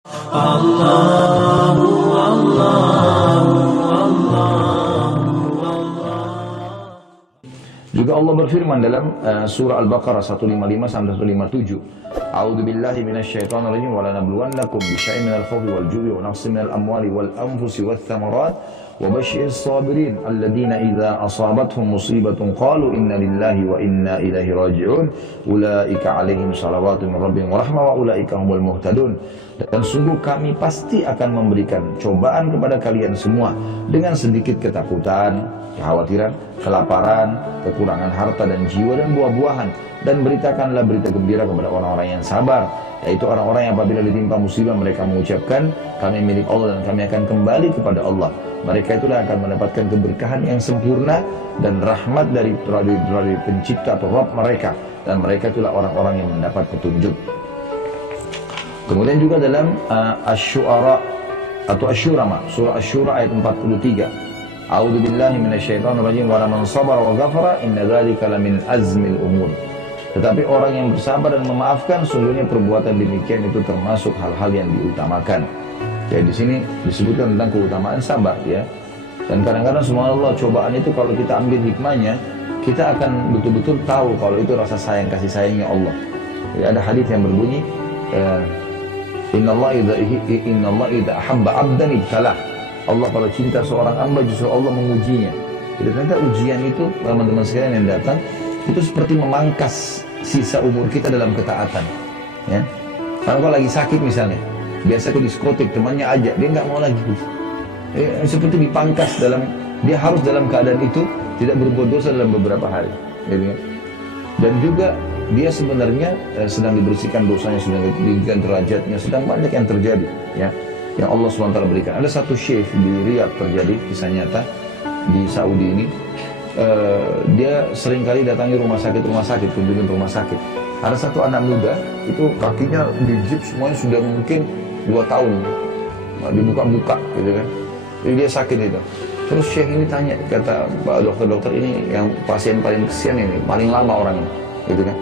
Allahu Allahu Allahu Allah. Juga Allah berfirman dalam surah Al-Baqarah 155 sampai 157. A'udzu billahi minasyaitonir rajim wa lanabluwannakum bisyai'in minal khawfi wal ju'i wa naqsin minal amwali wal anfusi wath thamarat wa basyiris sabirin alladziina idza asabatuhum musibatun qalu inna lillahi wa inna ilaihi raji'un ulaika 'alaihim shalawatun min rabbihim wa rahmah wa ulaika humul muhtadun. Dan sungguh kami pasti akan memberikan cobaan kepada kalian semua dengan sedikit ketakutan, kekhawatiran, kelaparan, kekurangan harta dan jiwa dan buah-buahan. Dan beritakanlah berita gembira kepada orang-orang yang sabar, yaitu orang-orang yang apabila ditimpa musibah mereka mengucapkan kami milik Allah dan kami akan kembali kepada Allah. Mereka itulah akan mendapatkan keberkahan yang sempurna dan rahmat dari pencipta atau Rabb mereka, dan mereka itulah orang-orang yang mendapat petunjuk. Kemudian juga dalam Asy-Syu'ara atau Asy-Syura, surah Asy-Syura ayat 43. A'udzu billahi minasyaitonir rajim wa man sabara wa ghafara inna dzalika lamin azmil umur. Tetapi orang yang bersabar dan memaafkan, sungguhnya perbuatan demikian itu termasuk hal-hal yang diutamakan. Ya, di sini disebutkan tentang keutamaan sabar, ya. Dan kadang-kadang subhanallah cobaan itu kalau kita ambil hikmahnya, kita akan betul-betul tahu kalau itu rasa sayang, kasih sayangnya Allah. Ya, ada hadis yang berbunyi Inna Allah idza ahabba 'abdan ibtalah. Allah kalau cinta seorang hamba justru Allah mengujinya. Jadi ternyata ujian itu teman-teman sekalian yang datang itu seperti memangkas sisa umur kita dalam ketaatan. Ya. Kalau lagi sakit misalnya, biasa ke diskotik temannya ajak, dia nggak mau lagi. Seperti dipangkas dia harus dalam keadaan itu tidak berbuat dosa dalam beberapa hari. Gitu. Dan juga dia sebenarnya sedang dibersihkan dosanya, sedang ditinggikan derajatnya, sedang banyak yang terjadi, ya, yang Allah SWT berikan. Ada satu syekh di Riyadh terjadi kisah nyata di Saudi ini. Dia seringkali datangi rumah sakit, kunjungin rumah sakit. Ada satu anak muda itu kakinya digip semuanya sudah mungkin 2 tahun, dibuka-buka, gitu kan. Jadi dia sakit itu. Terus syekh ini tanya, kata Pak dokter ini yang pasien paling kesian ini, paling lama orangnya, gitu kan.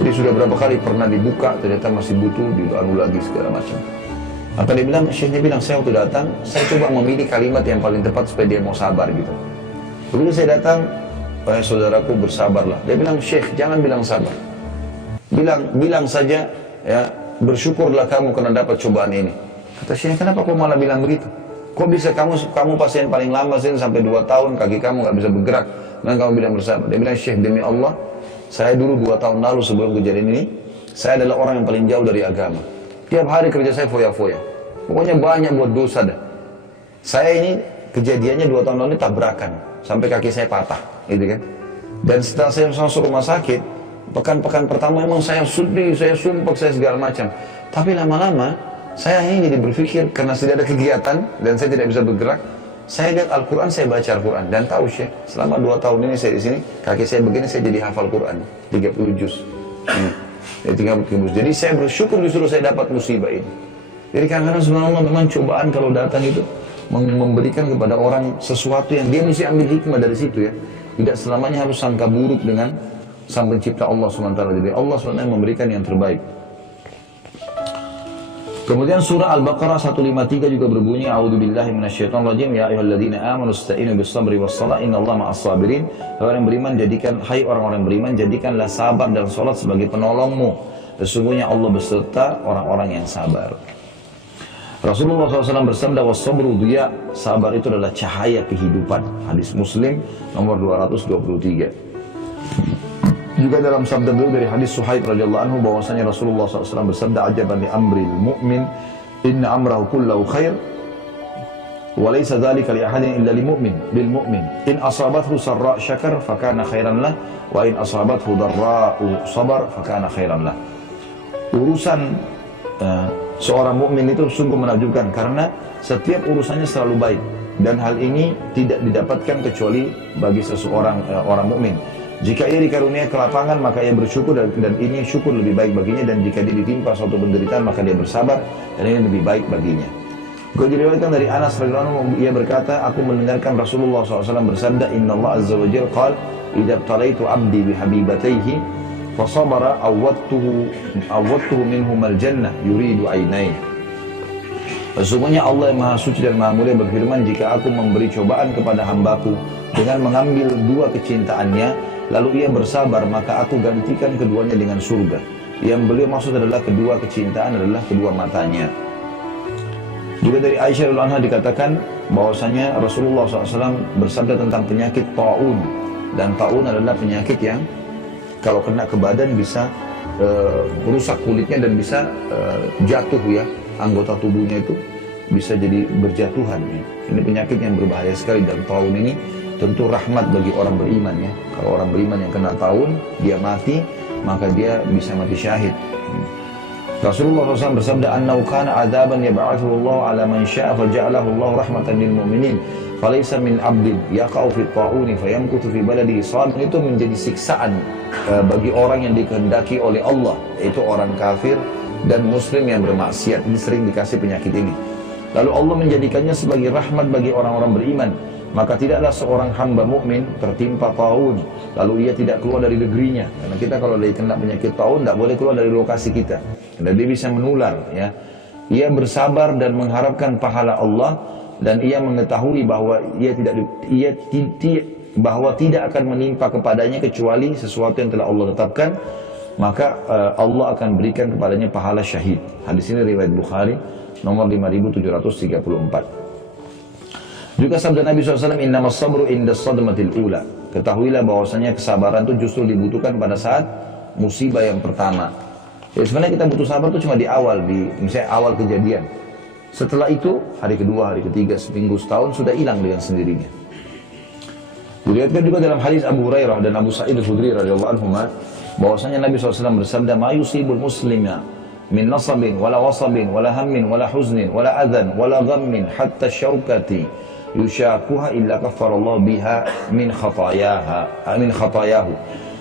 Jadi sudah berapa kali pernah dibuka, ternyata masih butuh dianu lagi segala macam. Apa dia bilang? Syekhnya bilang, saya waktu datang, saya coba memilih kalimat yang paling tepat supaya dia mau sabar gitu. Begitu saya datang, saudaraku bersabarlah. Dia bilang, Syekh jangan bilang sabar. Bilang saja, ya, bersyukurlah kamu karena dapat cobaan ini. Kata Syekh, kenapa kau malah bilang begitu? Kok bisa kamu pasien paling lama sih sampai 2 tahun kaki kamu nggak bisa bergerak, dan kamu bilang bersabar? Dia bilang, Syekh demi Allah, saya dulu 2 tahun lalu sebelum kejadian ini, saya adalah orang yang paling jauh dari agama. Tiap hari kerja saya foya-foya. Pokoknya banyak buat dosa dah. Saya ini kejadiannya 2 tahun lalu ini tabrakan, sampai kaki saya patah, gitu kan. Dan setelah saya masuk rumah sakit, pekan-pekan pertama memang saya sedih, saya sumpah, saya segala macam. Tapi lama-lama, saya ini jadi berpikir, karena tidak ada kegiatan, dan saya tidak bisa bergerak, saya lihat Al-Quran, saya baca Al-Quran, dan tahu Syekh, selama 2 tahun ini saya di sini, kaki saya begini, saya jadi hafal Quran, 30 juz. Jadi saya bersyukur justru saya dapat musibah ini. Jadi kadang-kadang subhanallah memang cobaan kalau datang itu memberikan kepada orang sesuatu yang dia mesti ambil hikmah dari situ, ya. Tidak selamanya harus sangka buruk dengan Sang Pencipta Allah SWT. Jadi Allah SWT memberikan yang terbaik. Kemudian surah Al-Baqarah 153 juga berbunyi, A'udzubillahi minasyaitonir rajim, ya ayyuhalladzina amanu ista'inu bis-sabri was-shalah innallaha ma'as-sabirin. Orang beriman hai orang-orang beriman, jadikanlah sabar dan salat sebagai penolongmu. Sesungguhnya Allah beserta orang-orang yang sabar. Rasulullah SAW bersabda, was-sabru dhiya, sabar itu adalah cahaya kehidupan. Hadis Muslim nomor 223. Juga dalam sabda beliau dari hadis Suhaib radhiyallahu anhu bahwasanya Rasulullah SAW bersabda, ajaban li amril mu'min inna amrahu kullahu khair wa laysa dzalika li ahadin illa lil mu'min in asabathu sarra syakar fakana khairan lah wa in asabathu dharra'u sabar fakana khairan lah. Urusan seorang mukmin itu sungguh menakjubkan karena setiap urusannya selalu baik, dan hal ini tidak didapatkan kecuali bagi seseorang orang mukmin. Jika ia dikaruniai kelapangan, maka ia bersyukur, dan ini syukur lebih baik baginya. Dan jika dia ditimpa suatu penderitaan, maka dia bersabar, dan ini lebih baik baginya. Juga diriwayatkan dari Anas radhiyallahu anhu, ia berkata, aku mendengarkan Rasulullah SAW bersabda, Inna Allah Azza wa Jalla qala, idza talaitu abdi bihabibatayhi fasabara awwadtuhu minhum al-jannah yuridu aynayhi. Sesungguhnya Allah yang Maha Suci dan Maha Mulia berfirman, jika aku memberi cobaan kepada hambaku dengan mengambil dua kecintaannya, lalu ia bersabar, maka aku gantikan keduanya dengan surga. Yang beliau maksud adalah kedua kecintaan adalah kedua matanya. Juga dari Aisyah radhiyallahu anha dikatakan bahwasanya Rasulullah SAW bersabda tentang penyakit taun. Dan taun adalah penyakit yang kalau kena ke badan bisa merusak kulitnya dan bisa jatuh ya. Anggota tubuhnya itu bisa jadi berjatuhan ya. Ini penyakit yang berbahaya sekali, dan taun ini tentu rahmat bagi orang beriman ya. Kalau orang beriman yang kena taun, dia mati, maka dia bisa mati syahid. Rasulullah SAW bersabda, "Annahu kana adzaban yab'athuhu Allah 'ala man syaa faja'alahu Allah rahmatan lil mu'minin, falaysa min 'abdin yaqa'u fi at-ta'uni fayamkuthu fi baladihi sabran." Itu menjadi siksaan bagi orang yang dikehendaki oleh Allah, yaitu orang kafir dan muslim yang bermaksiat. Ini sering dikasih penyakit ini. Lalu Allah menjadikannya sebagai rahmat bagi orang-orang beriman. Maka tidaklah seorang hamba mukmin tertimpa taun lalu ia tidak keluar dari negerinya. Karena kita kalau dia kena penyakit taun tidak boleh keluar dari lokasi kita. Dan dia bisa menular ya. Ia bersabar dan mengharapkan pahala Allah, dan ia mengetahui bahwa bahwa tidak akan menimpa kepadanya kecuali sesuatu yang telah Allah tetapkan. Maka Allah akan berikan kepadanya pahala syahid. Hadis ini riwayat Bukhari nomor 5734. Juga sabda Nabi SAW, "Innamas sabru indas sadmatil ula." Ketahuilah bahwasanya kesabaran itu justru dibutuhkan pada saat musibah yang pertama. Ya, sebenarnya kita butuh sabar itu cuma di awal, misalnya awal kejadian. Setelah itu hari kedua, hari ketiga, seminggu, setahun sudah hilang dengan sendirinya. Diriwayatkan juga dalam hadis Abu Hurairah dan Abu Sa'id Al-Khudri radhiyallahu anhuma bahwasanya Nabi SAW bersabda, "Ma yusibul muslima min nasabin wala wasabin wala hammin wala huznin wala adhan wala ghammin hatta syaukati yushakuha illa kaffarallahu biha min khatayahu."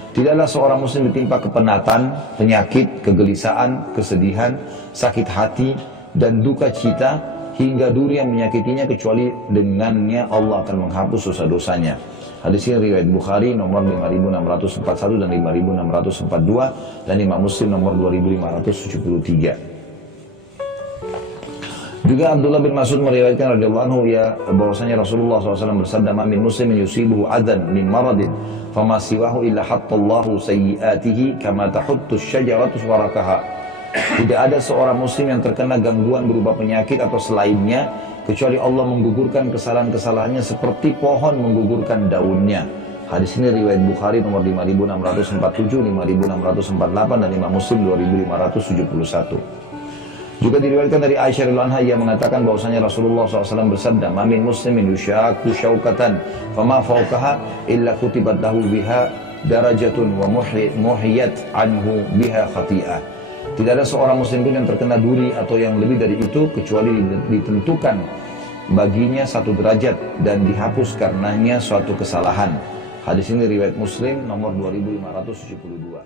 Tidaklah seorang muslim ditimpa kepenatan, penyakit, kegelisahan, kesedihan, sakit hati dan duka cita hingga duri yang menyakitinya, kecuali dengannya Allah akan menghapus dosa-dosanya. Hadis ini riwayat Bukhari nomor 5641 dan 5642, dan Imam Muslim nomor 2573. Juga Abdullah bin Mas'ud meriwayatkan radhiyallahu anhu ya bahwasanya Rasulullah SAW bersabda, "Ma min muslimin yusibuhu adan min maradin fama siwahu illa hattallahu sayyi'atihi kama tahuttu asy-syajaratu warakaha." Tidak ada seorang muslim yang terkena gangguan berupa penyakit atau selainnya kecuali Allah menggugurkan kesalahan-kesalahannya seperti pohon menggugurkan daunnya. Hadis ini riwayat Bukhari nomor 5647, 5648 dan Imam Muslim 2571. Juga diriwayatkan dari Aisyah radhiyallahu anha, ia mengatakan bahwasanya Rasulullah SAW bersabda, "Ma min muslimin yushaku syaukatan fama fawqaha illa kutibat lahu biha darajatun wa muhiyat anhu biha khati'ah." Tidak ada seorang muslim pun yang terkena duri atau yang lebih dari itu kecuali ditentukan baginya satu derajat dan dihapus karenanya suatu kesalahan. Hadis ini riwayat Muslim nomor 2572.